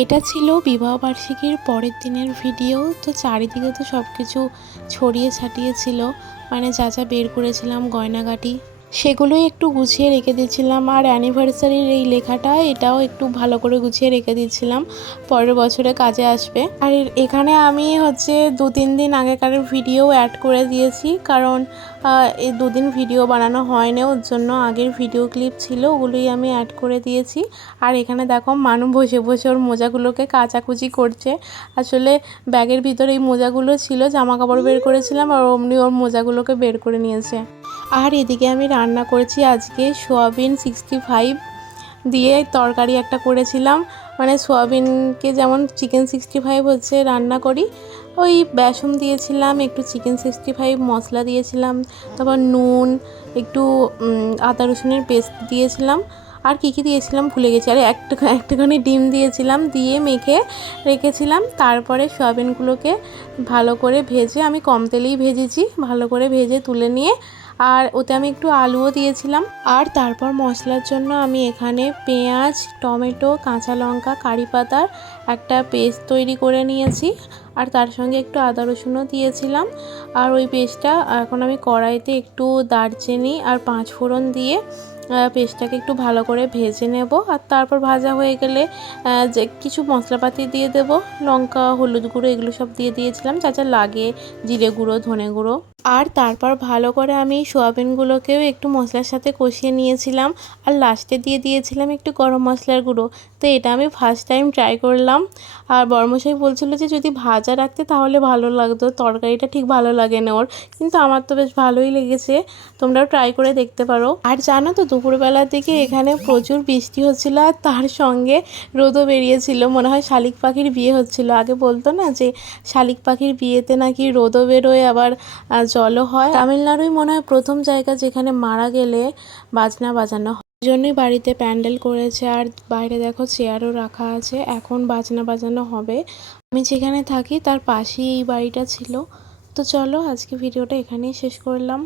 এটা ছিল বিবাহবার্ষিকীর পরের দিনের ভিডিও। তো চারিদিকে তো সব কিছু ছড়িয়ে ছাটিয়ে ছিল, মানে যা যা বের করেছিলাম গয়নাগাটি সেগুলোই একটু গুছিয়ে রেখে দিয়েছিলাম। আর অ্যানিভার্সারির এই লেখাটা এটাও একটু ভালো করে গুছিয়ে রেখে দিয়েছিলাম, পরের বছরে কাজে আসবে। আর এখানে আমি হচ্ছে 2-3 দিন আগেকার ভিডিও অ্যাড করে দিয়েছি, কারণ এই 2 দিন ভিডিও বানানো হয়নি, ওর জন্য আগের ভিডিও ক্লিপ ছিল ওগুলোই আমি অ্যাড করে দিয়েছি। আর এখানে দেখো মানু বসে বসে ওর মোজাগুলোকে কাচাকুচি করছে। আসলে ব্যাগের ভিতরে এই মোজাগুলো ছিল, জামা কাপড় বের করেছিলাম আর অমনি ওর মোজাগুলোকে বের করে নিয়েছে। আর এদিকে আমি রান্না করেছি আজকে সোয়াবিন 65 দিয়ে তরকারি একটা করেছিলাম। মানে সোয়াবিনকে যেমন চিকেন 65 হচ্ছে রান্না করি, ওই বেসন দিয়েছিলাম, একটু চিকেন 65 মশলা দিয়েছিলাম, তারপর নুন, একটু আদা রসুনের পেস্ট দিয়েছিলাম, আর কী দিয়েছিলাম ভুলে গেছি। আর একটুখানি ডিম দিয়েছিলাম, দিয়ে মেখে রেখেছিলাম। তারপরে সয়াবিনগুলোকে ভালো করে ভেজে, আমি কম তেলেই ভেজেছি, ভালো করে ভেজে তুলে নিয়ে আর ওতে আমি একটু আলুও দিয়েছিলাম। আর তারপর মশলার জন্য আমি এখানে পেঁয়াজ, টমেটো, কাঁচা লঙ্কা, কারি পাতার একটা পেস্ট তৈরি করে নিয়েছি, আর তার সঙ্গে একটু আদা রসুনও দিয়েছিলাম। আর ওই পেস্টটা এখন আমি কড়াইতে একটু দারচিনি আর 5 ফোড়ন দিয়ে পেস্টটাকে একটু ভালো করে ভেজে নেব। আর তারপর ভাজা হয়ে গেলে যে কিছু মশলাপাতি দিয়ে দেব, লঙ্কা, হলুদ গুঁড়ো এগুলো সব দিয়ে দিয়েছিলাম, যা যা লাগে, জিরে গুঁড়ো, ধনে গুঁড়ো। আর তারপর ভালো করে আমি সোয়াবিনগুলোকেও একটু মশলার সাথে কষিয়ে নিয়েছিলাম, আর লাস্টে দিয়ে দিয়েছিলাম একটু গরম মশলার গুঁড়ো। তো এটা আমি ফার্স্ট টাইম ট্রাই করলাম। আর বড়মশাই বলছিল যে যদি ভাজা রাখতে তাহলে ভালো লাগতো, তরকারিটা ঠিক ভালো লাগে না ওর, কিন্তু আমার তো বেশ ভালোই লেগেছে। তোমরাও ট্রাই করে দেখতে পারো। আর জানো তো দুপুরবেলার দিকে এখানে প্রচুর বৃষ্টি হচ্ছিল, আর তার সঙ্গে রোদও বেরিয়েছিল। মনে হয় শালিক পাখির বিয়ে হচ্ছিল। আগে বলতো না যে শালিক পাখির বিয়েতে নাকি রোদও বেরোয়, আবার জলও হয়। তামিলনাড়ুই মনে হয় প্রথম জায়গা যেখানে মারা গেলে বাজনা বাজানো হয়। এই জন্যই বাড়িতে প্যান্ডেল করেছে। আর বাইরে দেখো চেয়ারও রাখা আছে, এখন বাজনা বাজানো হবে। আমি যেখানে থাকি তার পাশেই এই বাড়িটা ছিল। তো চলো আজকে ভিডিওটা এখানেই শেষ করলাম।